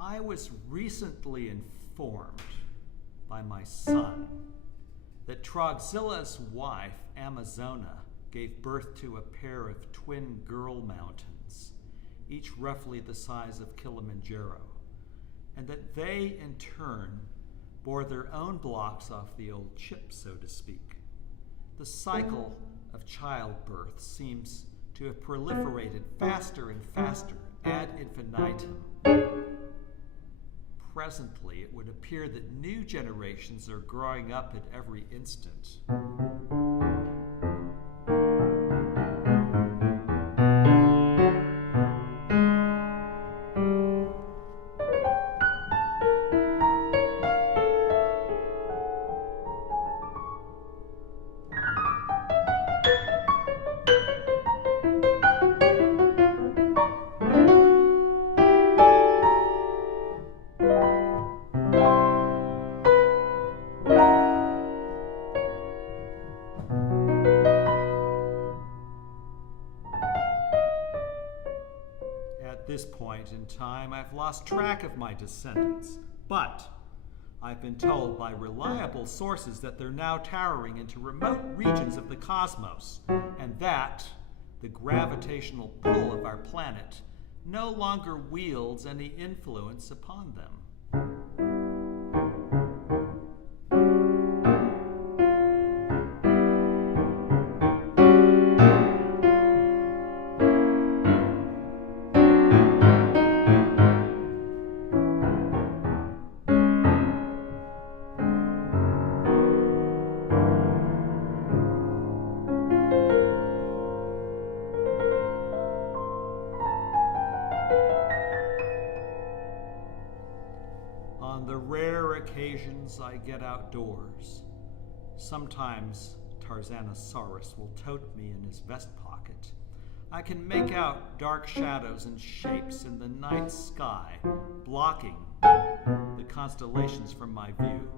I was recently informed by my son that Trogzilla's wife, Amazona, gave birth to a pair of twin girl mountains, each roughly the size of Kilimanjaro, and that they, in turn, bore their own blocks off the old chip, so to speak. The cycle of childbirth seems to have proliferated faster and faster ad infinitum. Presently, it would appear that new generations are growing up at every instant. At this point in time, I've lost track of my descendants, but I've been told by reliable sources that they're now towering into remote regions of the cosmos, and that the gravitational pull of our planet no longer wields any influence upon them. On the rare occasions I get outdoors, sometimes Tarzanosaurus will tote me in his vest pocket. I can make out dark shadows and shapes in the night sky, blocking the constellations from my view.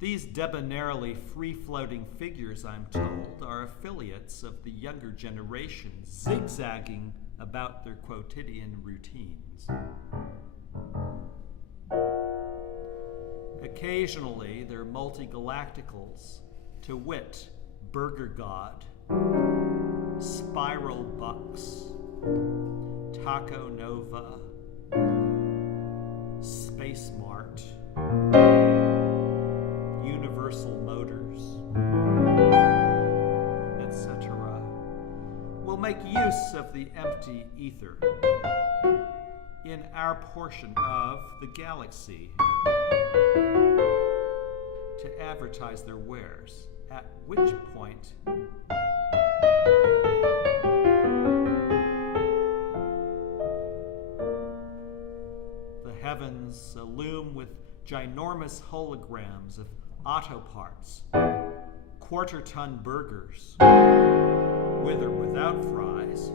These debonairly free-floating figures, I'm told, are affiliates of the younger generation, zigzagging about their quotidian routines. Occasionally, they're multi-galacticals, to wit, Burger God, Spiral Bucks, Taco Nova, Space Mart, Universal Motors, etc. will make use of the empty ether in our portion of the galaxy to advertise their wares, at which point the heavens illume with ginormous holograms of auto parts, quarter-ton burgers, with or without fries,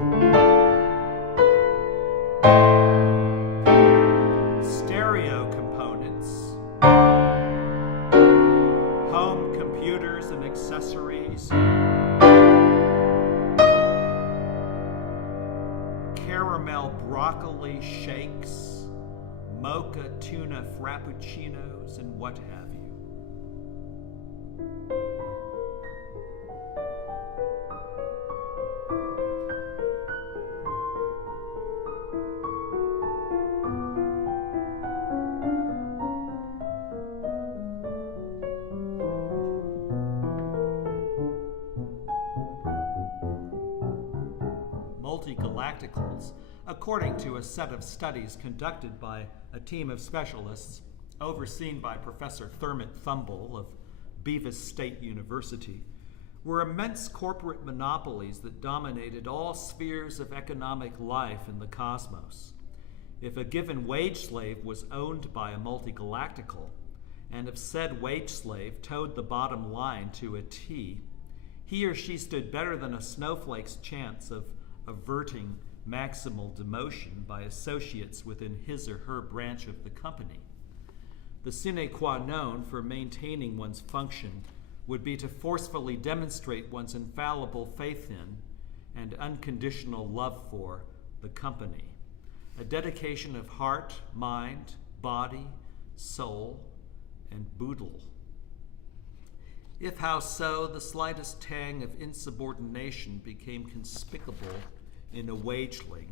stereo components, home computers and accessories, caramel broccoli shakes, mocha tuna frappuccinos, and what have you. Multi-galacticals, according to a set of studies conducted by a team of specialists overseen by Professor Thurmond Thumble of Beavis State University, were immense corporate monopolies that dominated all spheres of economic life in the cosmos. If a given wage slave was owned by a multi-galactical, and if said wage slave towed the bottom line to a T, he or she stood better than a snowflake's chance of averting maximal demotion by associates within his or her branch of the company. The sine qua non for maintaining one's function would be to forcefully demonstrate one's infallible faith in and unconditional love for the company. a dedication of heart, mind, body, soul, and boodle. If how so, the slightest tang of insubordination became conspicable in a wageling,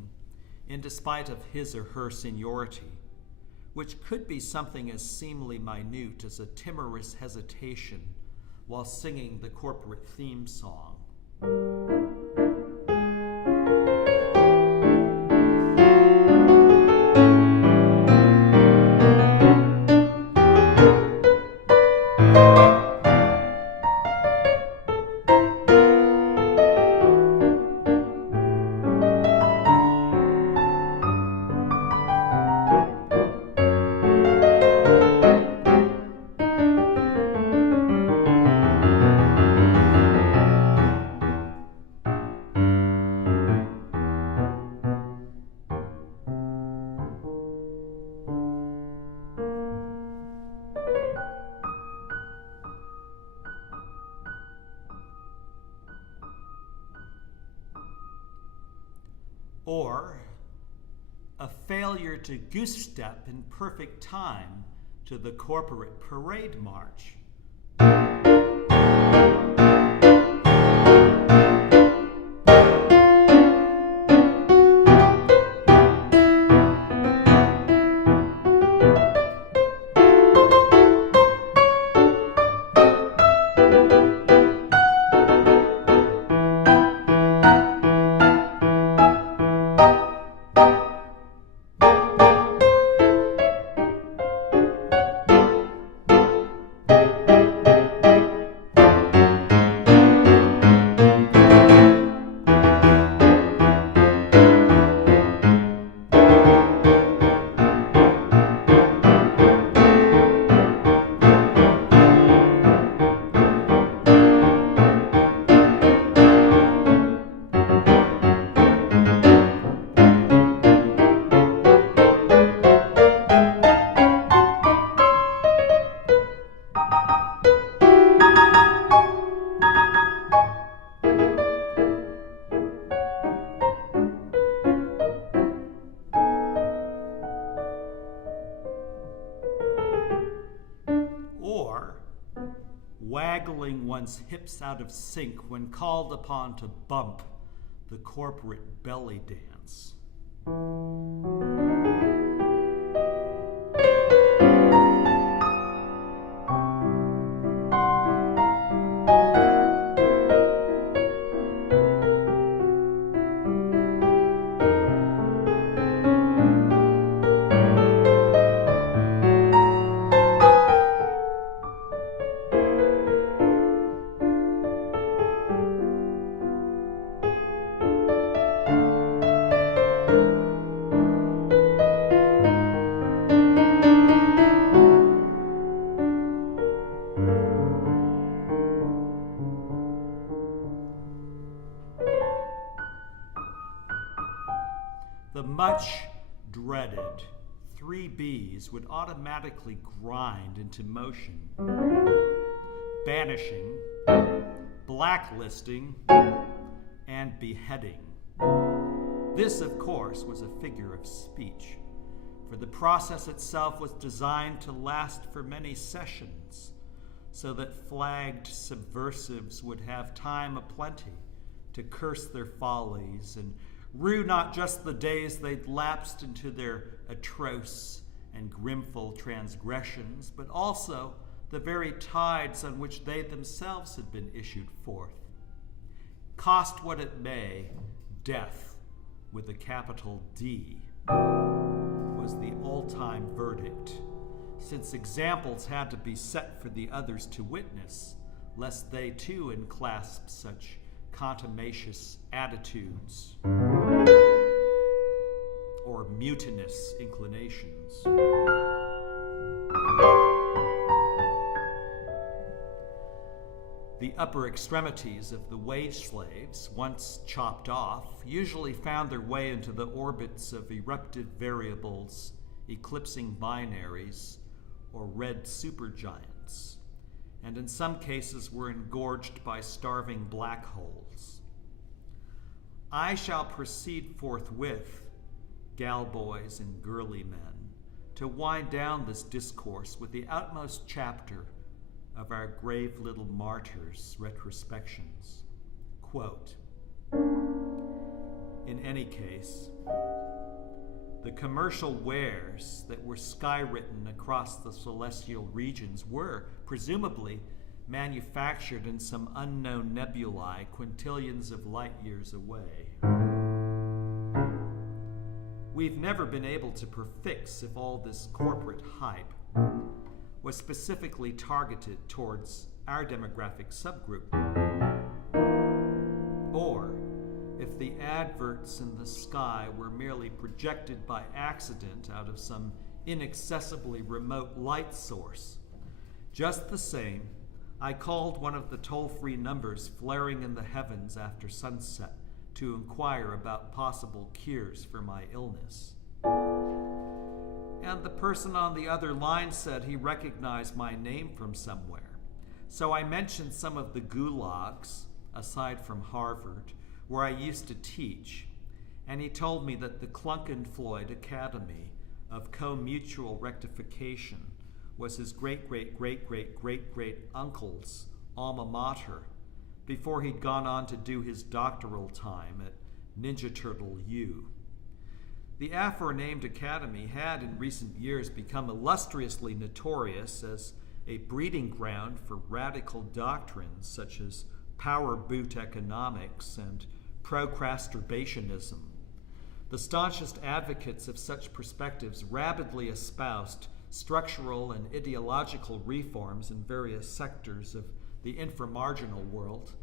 in despite of his or her seniority, which could be something as seemly minute as a timorous hesitation while singing the corporate theme song. Or a failure to goose step in perfect time to the corporate parade march. Waggling one's hips out of sync when called upon to bump the corporate belly dance. The much dreaded 3 B's would automatically grind into motion: banishing, blacklisting, and beheading. This, of course, was a figure of speech, for the process itself was designed to last for many sessions, so that flagged subversives would have time aplenty to curse their follies and rue not just the days they'd lapsed into their atroce and grimful transgressions, but also the very tides on which they themselves had been issued forth. Cost what it may, death with a capital D was the all-time verdict, since examples had to be set for the others to witness, lest they too enclasp such contumacious attitudes or mutinous inclinations. The upper extremities of the wage slaves, once chopped off, usually found their way into the orbits of eruptive variables, eclipsing binaries, or red supergiants, and in some cases were engorged by starving black holes. I shall proceed forthwith gal boys and girly men, to wind down this discourse with the outmost chapter of our grave little martyrs' retrospections. Quote, in any case, the commercial wares that were skywritten across the celestial regions were, presumably, manufactured in some unknown nebulae quintillions of light years away. We've never been able to prefix if all this corporate hype was specifically targeted towards our demographic subgroup, or if the adverts in the sky were merely projected by accident out of some inaccessibly remote light source. Just the same, I called one of the toll-free numbers flaring in the heavens after sunset to inquire about possible cures for my illness. And the person on the other line said he recognized my name from somewhere. So I mentioned some of the gulags, aside from Harvard, where I used to teach, and he told me that the Clunkenfloyd Academy of Co-Mutual Rectification was his great-great-great-great-great-uncle's alma mater before he'd gone on to do his doctoral time at Ninja Turtle U. The aforenamed academy had in recent years become illustriously notorious as a breeding ground for radical doctrines such as power boot economics and procrastinationism. The staunchest advocates of such perspectives rapidly espoused structural and ideological reforms in various sectors of the inframarginal world,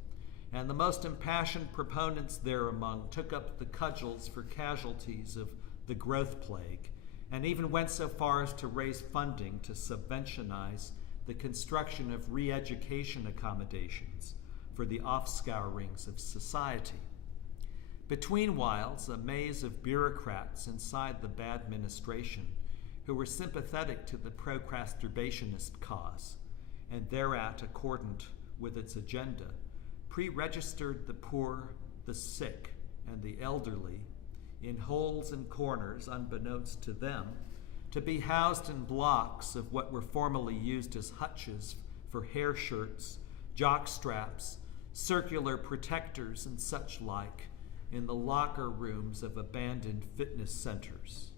and the most impassioned proponents thereamong took up the cudgels for casualties of the growth plague, and even went so far as to raise funding to subventionize the construction of re-education accommodations for the offscourings of society. Between whiles, a maze of bureaucrats inside the bad administration who were sympathetic to the procrastinationist cause, and thereat accordant with its agenda, pre-registered the poor, the sick, and the elderly in holes and corners unbeknownst to them, to be housed in blocks of what were formerly used as hutches for hair shirts, jock straps, circular protectors, and such like, in the locker rooms of abandoned fitness centers.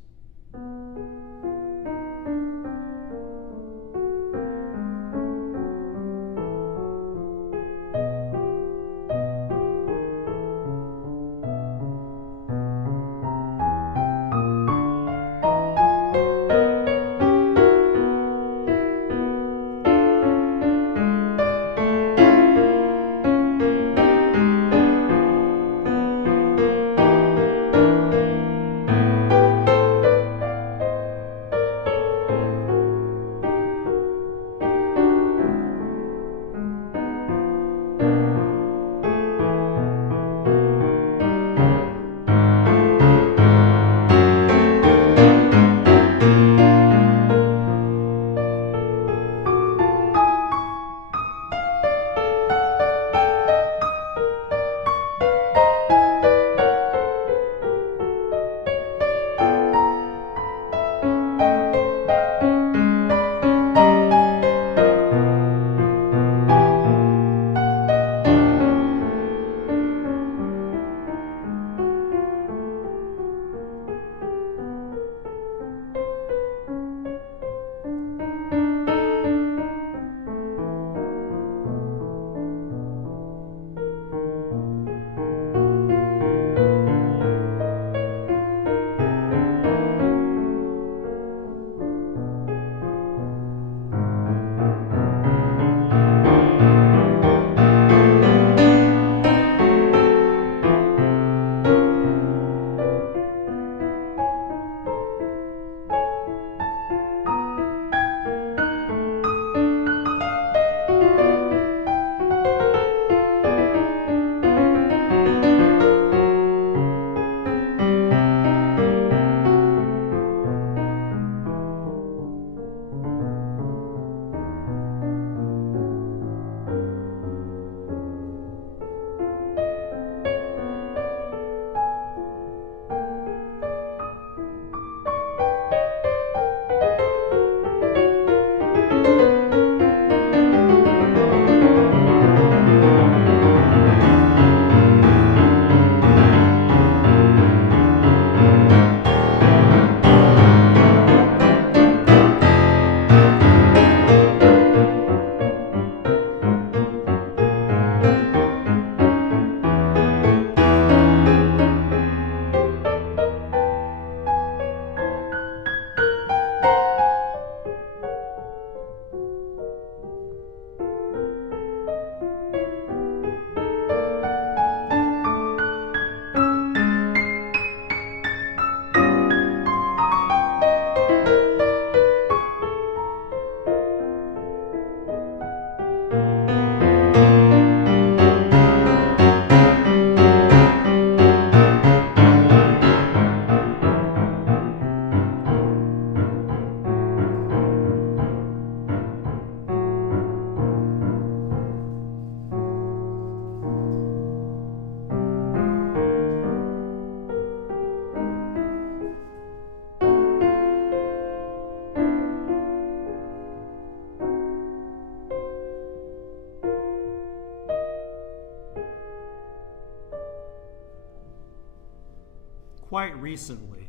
quite recently,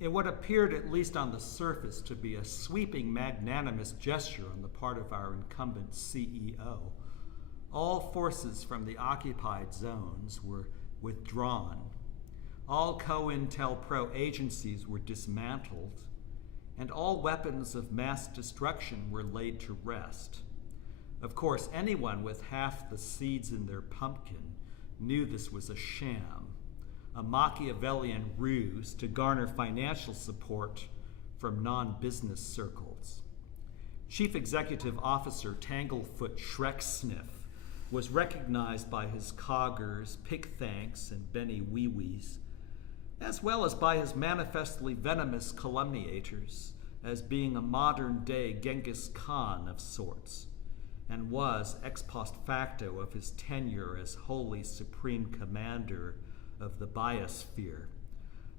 in what appeared, at least on the surface, to be a sweeping, magnanimous gesture on the part of our incumbent CEO, all forces from the occupied zones were withdrawn. All COINTELPRO agencies were dismantled, and all weapons of mass destruction were laid to rest. Of course, anyone with half the seeds in their pumpkin knew this was a sham, a Machiavellian ruse to garner financial support from non-business circles. Chief Executive Officer Tanglefoot Shreksniff was recognized by his coggers, Pickthanks, and Benny Wee-Wees, as well as by his manifestly venomous calumniators, as being a modern-day Genghis Khan of sorts, and was, ex post facto of his tenure as Holy Supreme Commander of the Biosphere,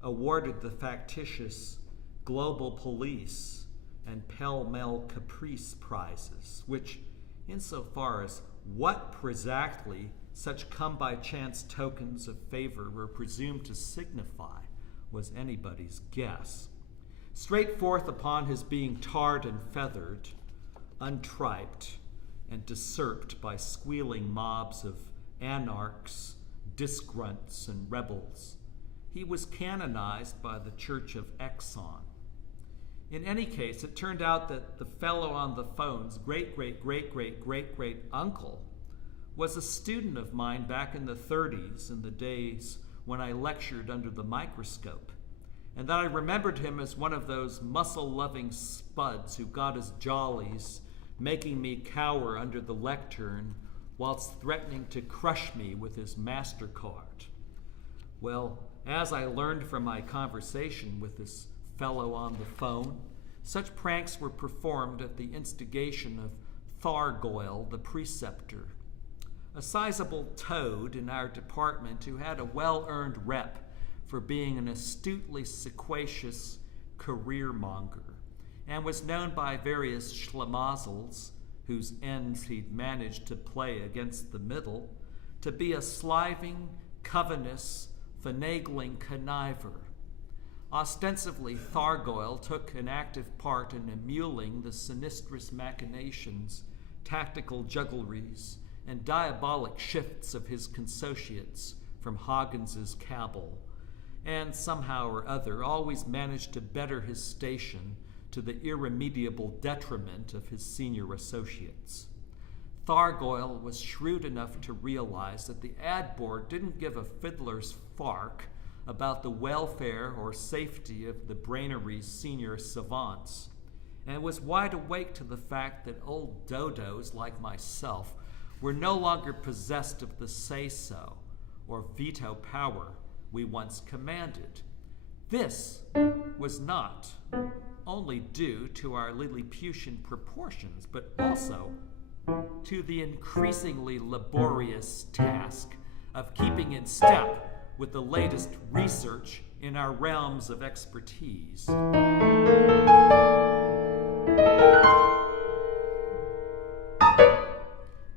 awarded the factitious Global Police and Pell-Mell Caprice prizes, which, insofar as what exactly such come-by-chance tokens of favor were presumed to signify, was anybody's guess. Straight forth upon his being tarred and feathered, untriped, and deserped by squealing mobs of anarchs, disgrunts, and rebels, he was canonized by the Church of Exxon. In any case, it turned out that the fellow on the phone's great-great-great-great-great-great-uncle was a student of mine back in the 30s, in the days when I lectured under the microscope, and that I remembered him as one of those muscle-loving spuds who got his jollies, making me cower under the lectern whilst threatening to crush me with his MasterCard. Well, as I learned from my conversation with this fellow on the phone, such pranks were performed at the instigation of Thargoyle, the preceptor, a sizable toad in our department who had a well-earned rep for being an astutely sequacious careermonger, and was known by various schlemazzles, whose ends he'd managed to play against the middle, to be a sliving, covetous, finagling conniver. Ostensibly, Thargoyle took an active part in emuling the sinistrous machinations, tactical juggleries, and diabolic shifts of his consociates from Hoggins's cabal, and somehow or other always managed to better his station to the irremediable detriment of his senior associates. Thargoyle was shrewd enough to realize that the ad board didn't give a fiddler's fark about the welfare or safety of the brainery's senior savants, and was wide awake to the fact that old dodos like myself were no longer possessed of the say-so or veto power we once commanded. This was not only due to our Lilliputian proportions, but also to the increasingly laborious task of keeping in step with the latest research in our realms of expertise.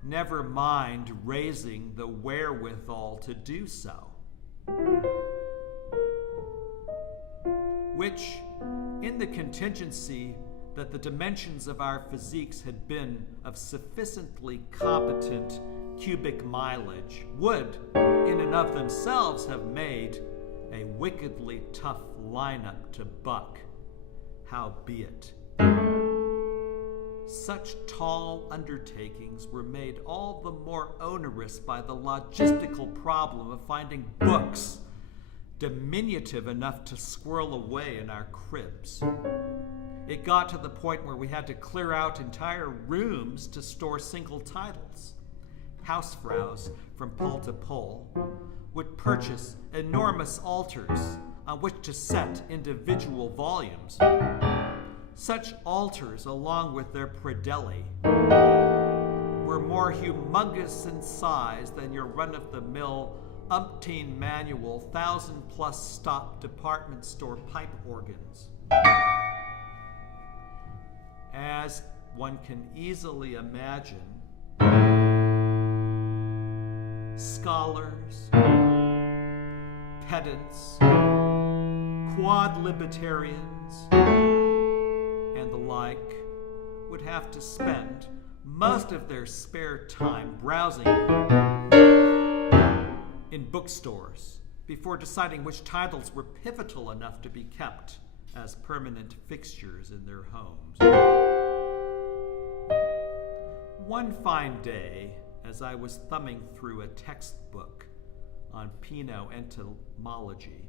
Never mind raising the wherewithal to do so, which, in the contingency that the dimensions of our physiques had been of sufficiently competent cubic mileage, would, in and of themselves, have made a wickedly tough lineup to buck. Howbeit, such tall undertakings were made all the more onerous by the logistical problem of finding books diminutive enough to squirrel away in our cribs. It got to the point where we had to clear out entire rooms to store single titles. Housefrows from pole to pole would purchase enormous altars on which to set individual volumes. Such altars, along with their predella, were more humongous in size than your run-of-the-mill umpteen manual 1,000+ stop department store pipe organs. As one can easily imagine, scholars, pedants, quad-libertarians, and the like would have to spend most of their spare time browsing in bookstores before deciding which titles were pivotal enough to be kept as permanent fixtures in their homes. One fine day, as I was thumbing through a textbook on pinoentomology,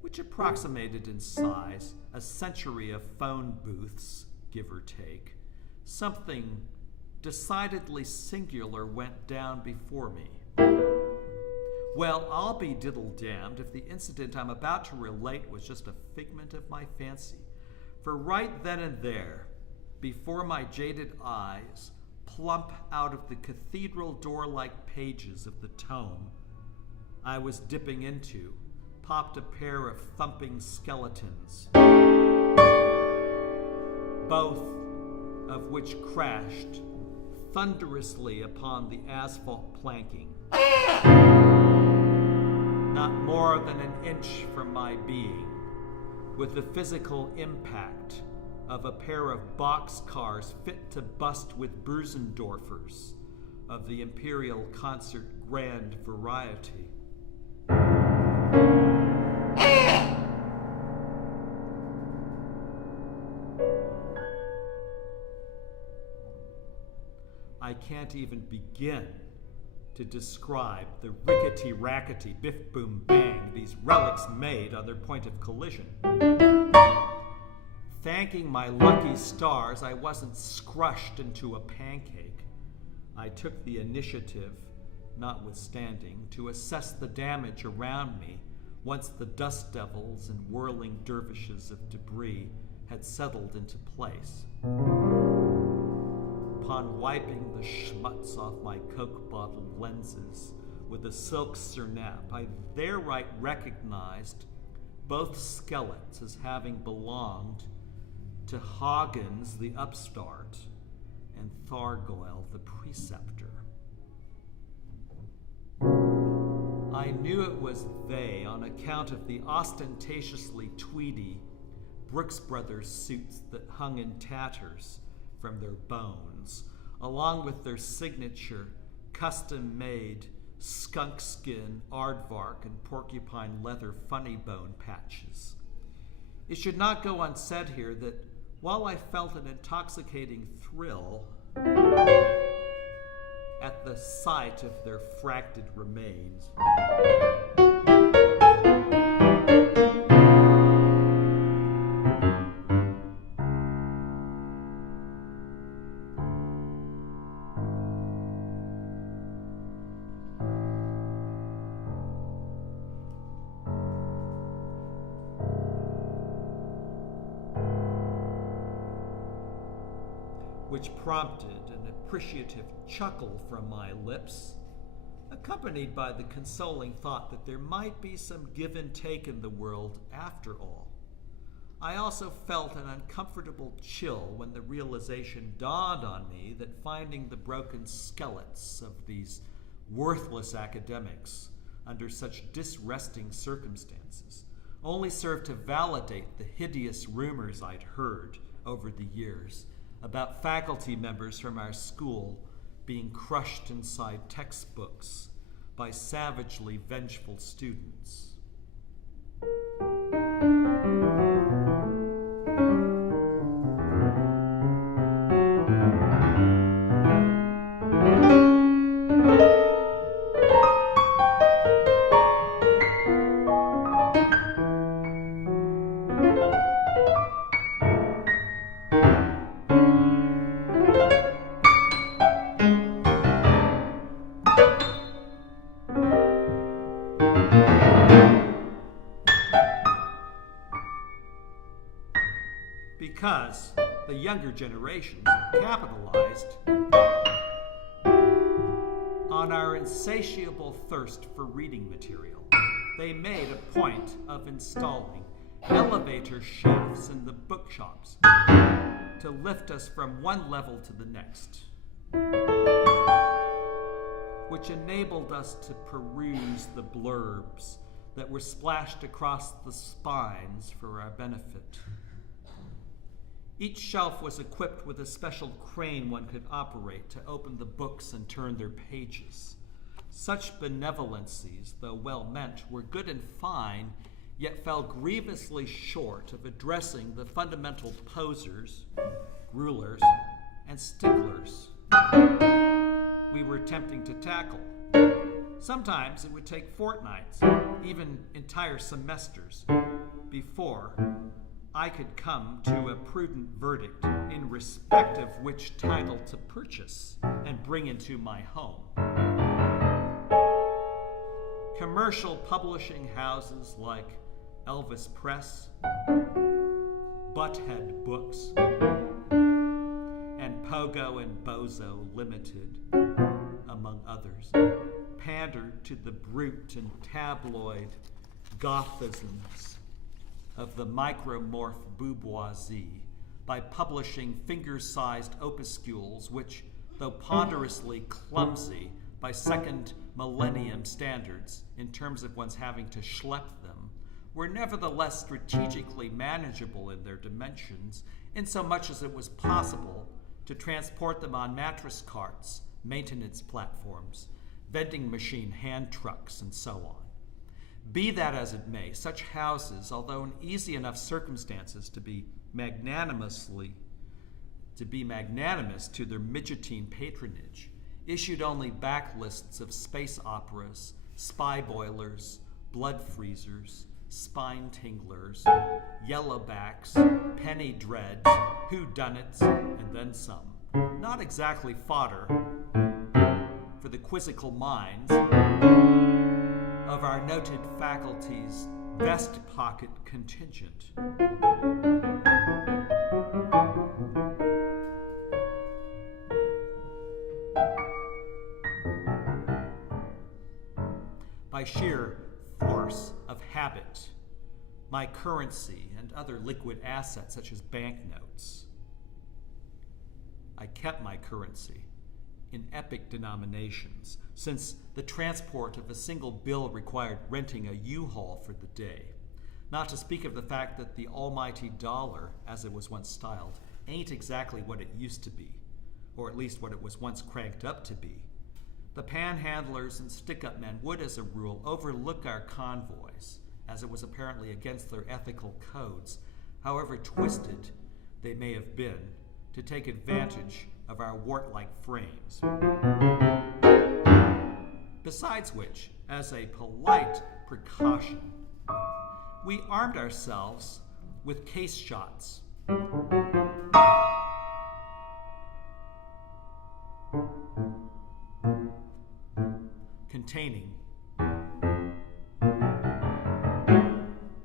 which approximated in size a century of phone booths, give or take, something decidedly singular went down before me. Well, I'll be diddle-damned if the incident I'm about to relate was just a figment of my fancy, for right then and there, before my jaded eyes, plump out of the cathedral door-like pages of the tome I was dipping into, popped a pair of thumping skeletons, both of which crashed thunderously upon the asphalt planking, not more than an inch from my being, with the physical impact of a pair of boxcars fit to bust with Bösendorfers of the Imperial Concert Grand variety. I can't even begin to describe the rickety-rackety biff-boom-bang these relics made on their point of collision. Thanking my lucky stars I wasn't scrushed into a pancake, I took the initiative, notwithstanding, to assess the damage around me once the dust devils and whirling dervishes of debris had settled into place. Upon wiping the schmutz off my Coke bottle lenses with a silk surnap, I thereright recognized both skeletons as having belonged to Hoggins the upstart and Thargoyle the preceptor. I knew it was they on account of the ostentatiously tweedy Brooks Brothers suits that hung in tatters from their bones, along with their signature custom-made skunk skin, aardvark, and porcupine leather funny bone patches. It should not go unsaid here that while I felt an intoxicating thrill at the sight of their fracted remains, which prompted an appreciative chuckle from my lips, accompanied by the consoling thought that there might be some give and take in the world after all. I also felt an uncomfortable chill when the realization dawned on me that finding the broken skeletons of these worthless academics under such disresting circumstances only served to validate the hideous rumors I'd heard over the years about faculty members from our school being crushed inside textbooks by savagely vengeful students. Because the younger generations capitalized on our insatiable thirst for reading material. They made a point of installing elevator shafts in the bookshops to lift us from one level to the next, which enabled us to peruse the blurbs that were splashed across the spines for our benefit. Each shelf was equipped with a special crane one could operate to open the books and turn their pages. Such benevolencies, though well-meant, were good and fine, yet fell grievously short of addressing the fundamental posers, rulers, and sticklers we were attempting to tackle. Sometimes it would take fortnights, even entire semesters, before I could come to a prudent verdict in respect of which title to purchase and bring into my home. Commercial publishing houses like Elvis Press, Butthead Books, and Pogo and Bozo Limited, among others, pandered to the brute and tabloid gothisms of the micromorph bourgeoisie by publishing finger-sized opuscules which, though ponderously clumsy by second millennium standards in terms of one's having to schlep them, were nevertheless strategically manageable in their dimensions, insomuch as it was possible to transport them on mattress carts, maintenance platforms, vending machine hand trucks, and so on. Be that as it may, such houses, although in easy enough circumstances to be magnanimous to their midgetine patronage, issued only backlists of space operas, spy boilers, blood freezers, spine tinglers, yellowbacks, penny dreads, whodunits, and then some. Not exactly fodder for the quizzical minds of our noted faculty's vest pocket contingent. By sheer force of habit, my currency and other liquid assets such as banknotes, I kept my currency in epic denominations, since the transport of a single bill required renting a U-Haul for the day. Not to speak of the fact that the almighty dollar, as it was once styled, ain't exactly what it used to be, or at least what it was once cranked up to be. The panhandlers and stick-up men would, as a rule, overlook our convoys, as it was apparently against their ethical codes, however twisted they may have been, to take advantage of our wart-like frames. Besides which, as a polite precaution, we armed ourselves with case shots. Containing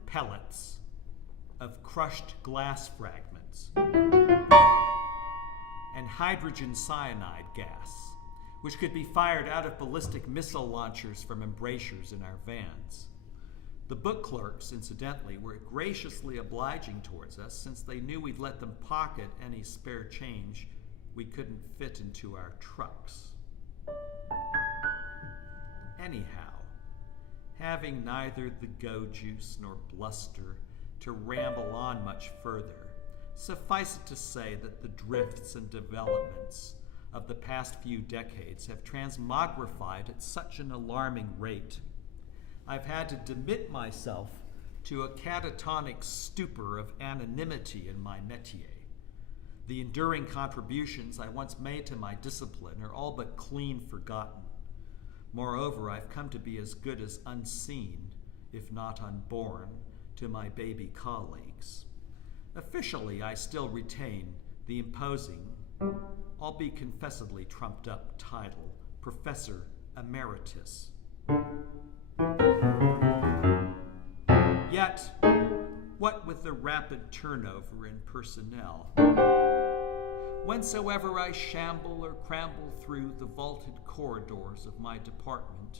pellets of crushed glass fragments and hydrogen cyanide gas, which could be fired out of ballistic missile launchers from embrasures in our vans. The book clerks, incidentally, were graciously obliging towards us, since they knew we'd let them pocket any spare change we couldn't fit into our trucks. Anyhow, having neither the go-juice nor bluster to ramble on much further, suffice it to say that the drifts and developments of the past few decades have transmogrified at such an alarming rate, I've had to demit myself to a catatonic stupor of anonymity in my métier. The enduring contributions I once made to my discipline are all but clean forgotten. Moreover, I've come to be as good as unseen, if not unborn, to my baby colleagues. Officially, I still retain the imposing, albeit confessedly trumped-up title, Professor Emeritus. Yet, what with the rapid turnover in personnel, whensoever I shamble or cramble through the vaulted corridors of my department,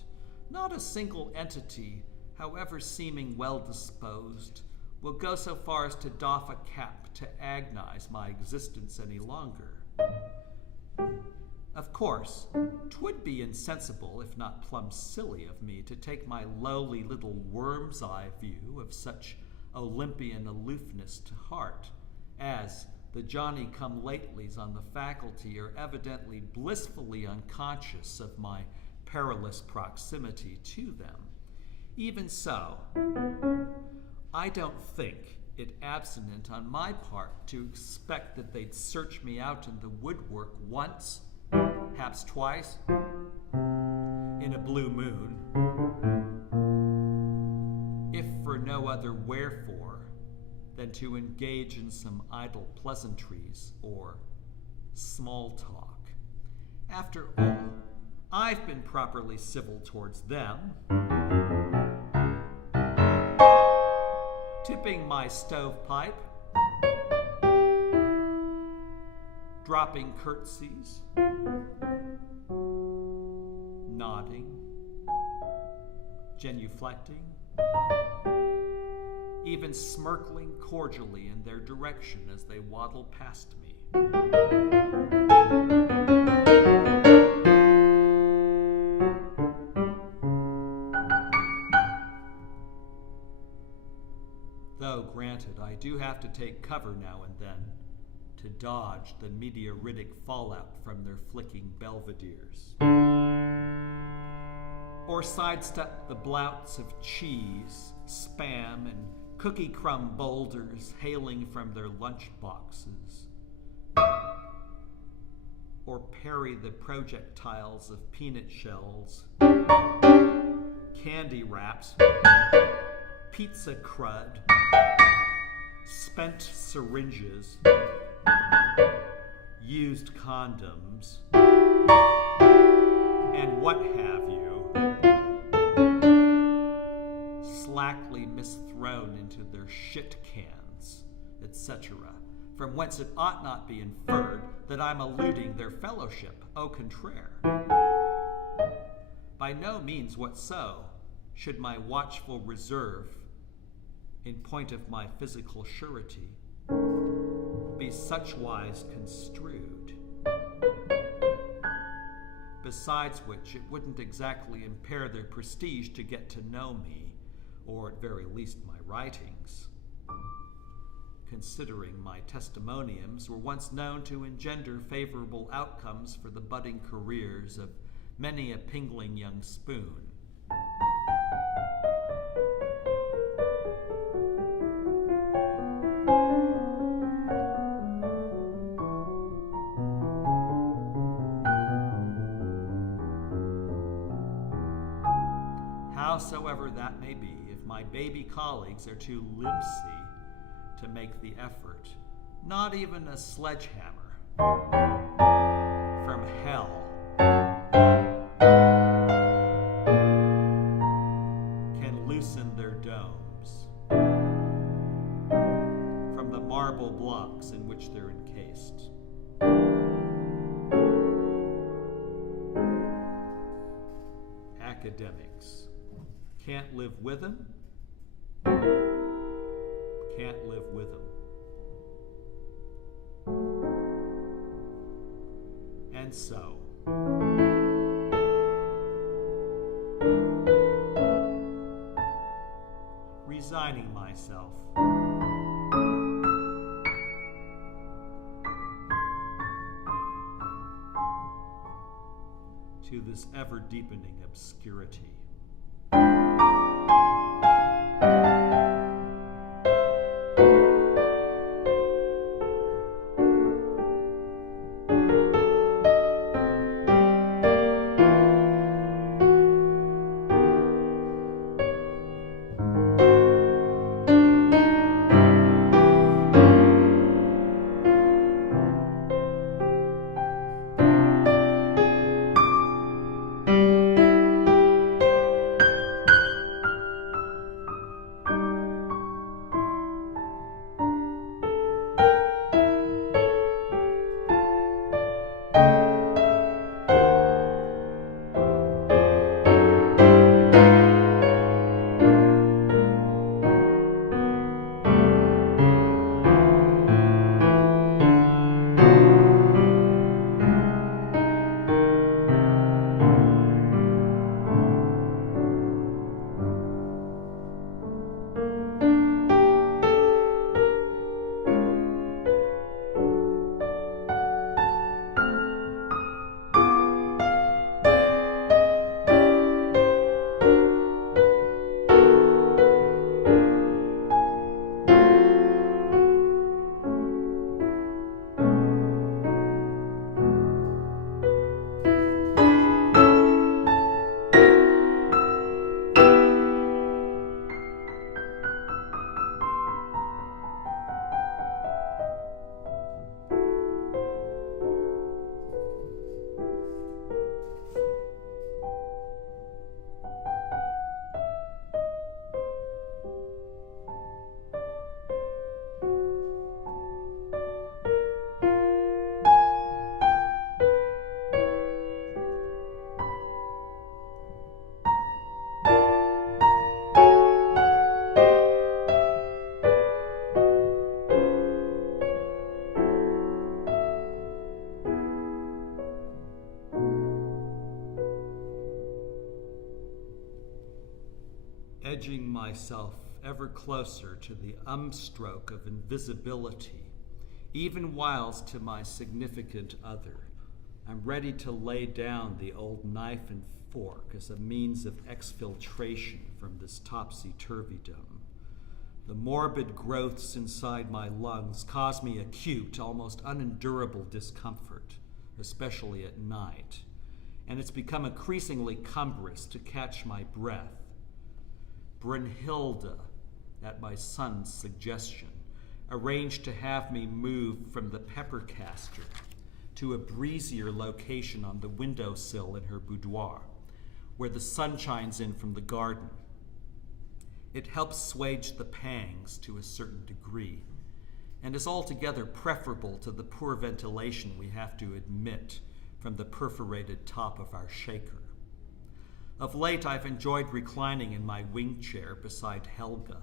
not a single entity, however seeming well-disposed, will go so far as to doff a cap to agonize my existence any longer. Of course, 'twould be insensible, if not plumb silly of me, to take my lowly little worm's eye view of such Olympian aloofness to heart, as the Johnny-come-latelys on the faculty are evidently blissfully unconscious of my perilous proximity to them. Even so, I don't think it abstinent on my part to expect that they'd search me out in the woodwork once, perhaps twice, in a blue moon, if for no other wherefore than to engage in some idle pleasantries or small talk. After all, I've been properly civil towards them, tipping my stovepipe, dropping curtsies, nodding, genuflecting, even smirkling cordially in their direction as they waddle past me. Though, granted, I do have to take cover now and then to dodge the meteoritic fallout from their flicking belvederes, or sidestep the blouts of cheese, spam, and cookie crumb boulders hailing from their lunch boxes, or parry the projectiles of peanut shells, candy wraps, pizza crud, spent syringes, used condoms, and what have you, slackly misthrown into their shit cans, etc., from whence it ought not be inferred that I'm eluding their fellowship, au contraire. By no means whatso should my watchful reserve, in point of my physical surety, be suchwise construed. Besides which, it wouldn't exactly impair their prestige to get to know me, or at very least my writings, considering my testimoniums were once known to engender favorable outcomes for the budding careers of many a pingling young spoon. Howsoever that may be, if my baby colleagues are too limpsy to make the effort, not even a sledgehammer from hell can loosen their domes from the marble blocks in which they're encased. Academics can't live with them, can't live with them. And so, resigning myself to this ever-deepening obscurity, edging myself ever closer to the stroke of invisibility, even whilst to my significant other, I'm ready to lay down the old knife and fork as a means of exfiltration from this topsy-turvydom. The morbid growths inside my lungs cause me acute, almost unendurable discomfort, especially at night, and it's become increasingly cumbrous to catch my breath. Brynhilda, at my son's suggestion, arranged to have me move from the pepper caster to a breezier location on the windowsill in her boudoir, where the sun shines in from the garden. It helps assuage the pangs to a certain degree, and is altogether preferable to the poor ventilation we have to admit from the perforated top of our shaker. Of late, I've enjoyed reclining in my wing chair beside Helga,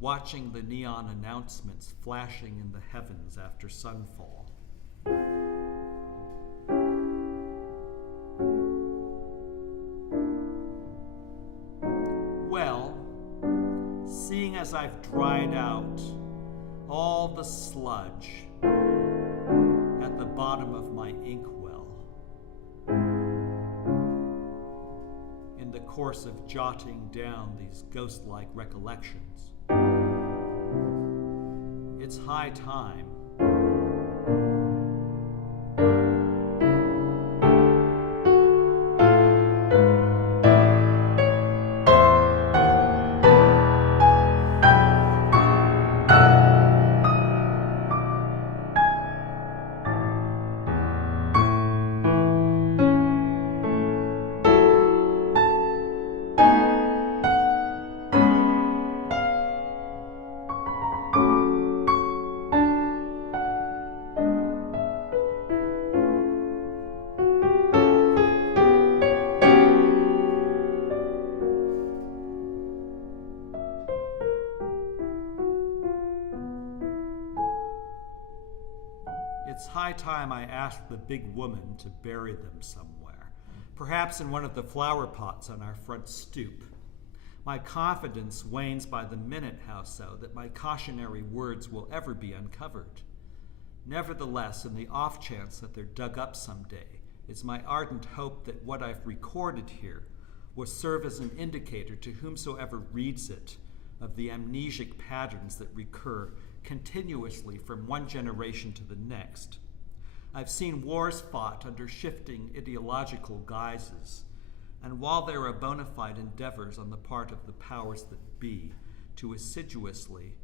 watching the neon announcements flashing in the heavens after sunfall. Well, seeing as I've dried out all the sludge at the bottom of my inkwell, in the course of jotting down these ghost-like recollections, it's high time It's high time I asked the big woman to bury them somewhere, perhaps in one of the flower pots on our front stoop. My confidence wanes by the minute, howso, that my cautionary words will ever be uncovered. Nevertheless, in the off chance that they're dug up someday, it's my ardent hope that what I've recorded here will serve as an indicator to whomsoever reads it of the amnesic patterns that recur continuously from one generation to the next. I've seen wars fought under shifting ideological guises, and while there are bona fide endeavors on the part of the powers that be to assiduously,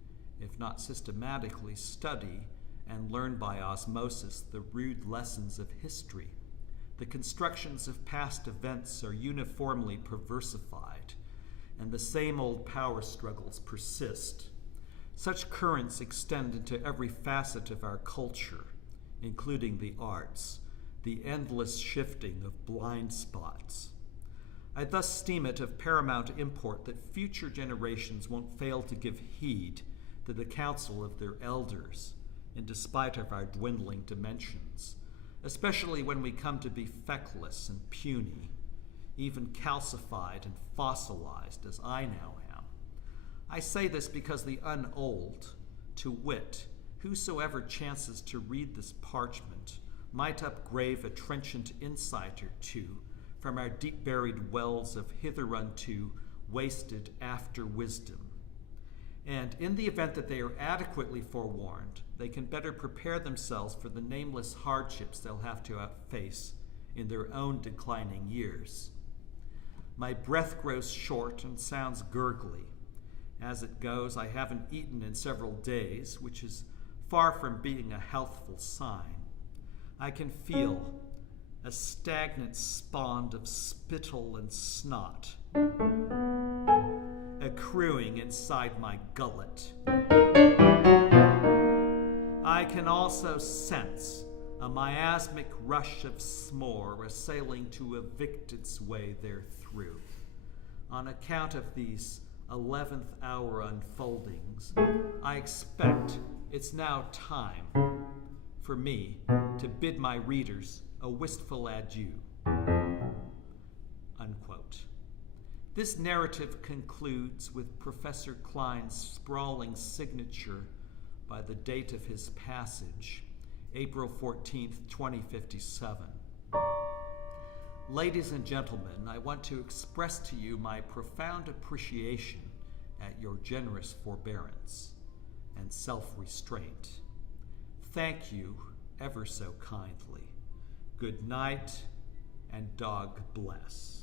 if not systematically, study and learn by osmosis the rude lessons of history, the constructions of past events are uniformly perversified, and the same old power struggles persist. Such currents extend into every facet of our culture, including the arts, the endless shifting of blind spots. I thus deem it of paramount import that future generations won't fail to give heed to the counsel of their elders, in despite of our dwindling dimensions, especially when we come to be feckless and puny, even calcified and fossilized as I now am. I say this because the unold, to wit, whosoever chances to read this parchment, might upgrave a trenchant insight or two from our deep-buried wells of hitherunto wasted after wisdom. And in the event that they are adequately forewarned, they can better prepare themselves for the nameless hardships they'll have to outface in their own declining years. My breath grows short and sounds gurgly. As it goes, I haven't eaten in several days, which is far from being a healthful sign. I can feel a stagnant spawn of spittle and snot accruing inside my gullet. I can also sense a miasmic rush of s'more assailing to evict its way therethrough. On account of these 11th hour unfoldings, I expect it's now time for me to bid my readers a wistful adieu. Unquote. This narrative concludes with Professor Klein's sprawling signature by the date of his passage, April 14th, 2057. Ladies and gentlemen, I want to express to you my profound appreciation at your generous forbearance and self-restraint. Thank you ever so kindly. Good night, and dog bless.